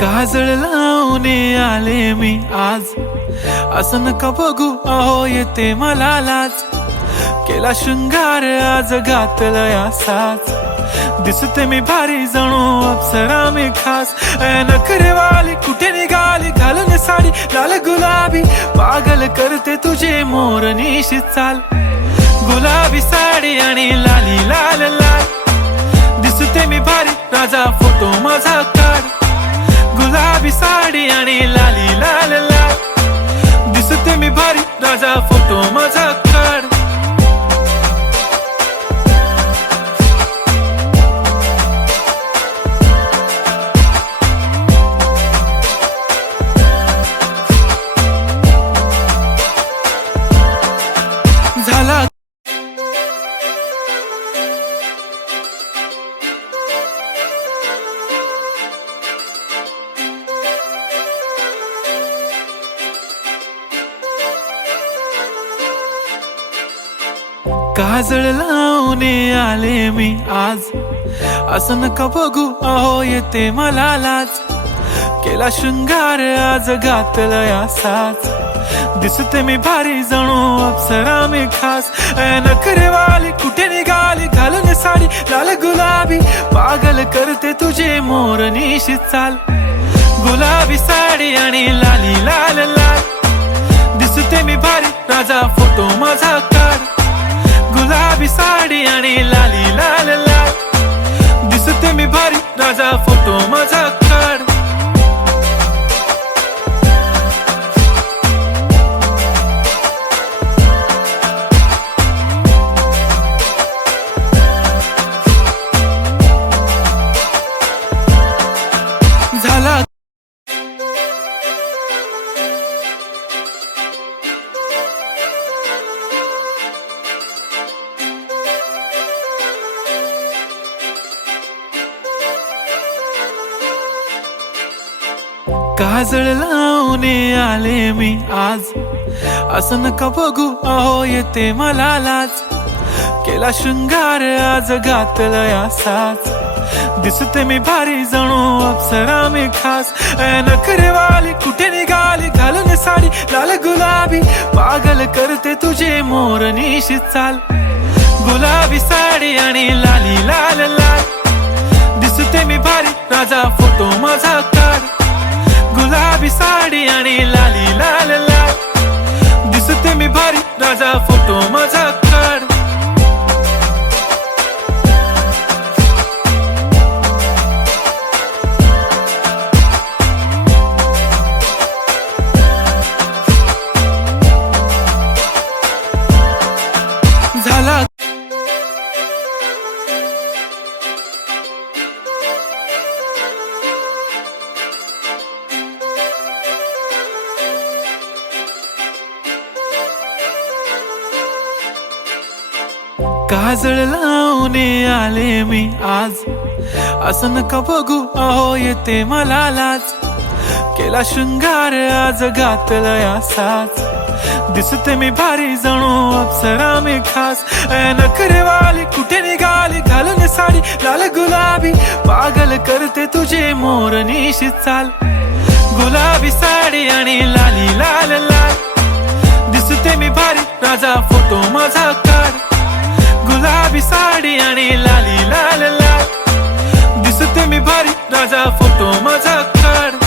काजळ लावून आले मी आज, असं नका बघू अहो येते मला लाज. केला शृंगार आज घातला साज, दिसते मी भारी जणू अप्सरा मी खास. नखरेवाली कुठे निघाली घालून साडी लाल गुलाबी, पागल करते तुझे मोरनीशी चाल. गुलाबी साडी आणि लाली लाल लाल, दिसते मी भारी राजा फोटो माझा काढ. गुलाबी साडी आणि लाली लाल लाल, दिसते मी भारी राजा फोटो माझा काढ. झाला काजळ लावून आले मी आज, असं नका बघू अहो येते मला लाज. केला शृंगार आज घातला साज, दिसते मी भारी जणू अप्सरा मी खास. नखरेवाली कुठे निघाली घालून साडी लाल गुलाबी, पागल करते तुझे मोरनीशी चाल. गुलाबी साडी आणि लाली लाल लाल, दिसते मी भारी राजा फोटो माझा काढ. गुलाबी साडी आणि लाली लाल लाल, दिसते मी भारी राजा फोटो माझा काढ. झाला काजळ लावून आले मी आज, असं नका बघू अहो येते मला लाज. केला शृंगार आज घातला साज, दिसते मी भारी जणू अप्सरा मी खास. नखरेवाली कुठे निघाली घालून साडी लाल गुलाबी, पागल करते तुझे मोरनीशी चाल. गुलाबी साडी आणि लाली लाल लाल, दिसते मी भारी राजा फोटो माझा काढ. गुलाबी साडी आणि लाली लाल लाल, दिसते मी भारी राजा फोटो माझा काढ. झाला काजळ लावून आले मी आज, असं नका बघू अहो येते मला लाज. केला शृंगार आज घातला साज, दिसते मी भारी जणू अप्सरा मी खास. नखरेवाली कुठे निघाली घालून साडी लाल गुलाबी, पागल करते तुझे मोरनीशी चाल. गुलाबी साडी आणि लाली लाल लाल, दिसते मी भारी राजा फोटो माझा काढ. गुलाबी साडी आणि लाली लाल लाल, दिसते मी भारी राजा फोटो माझा काढ.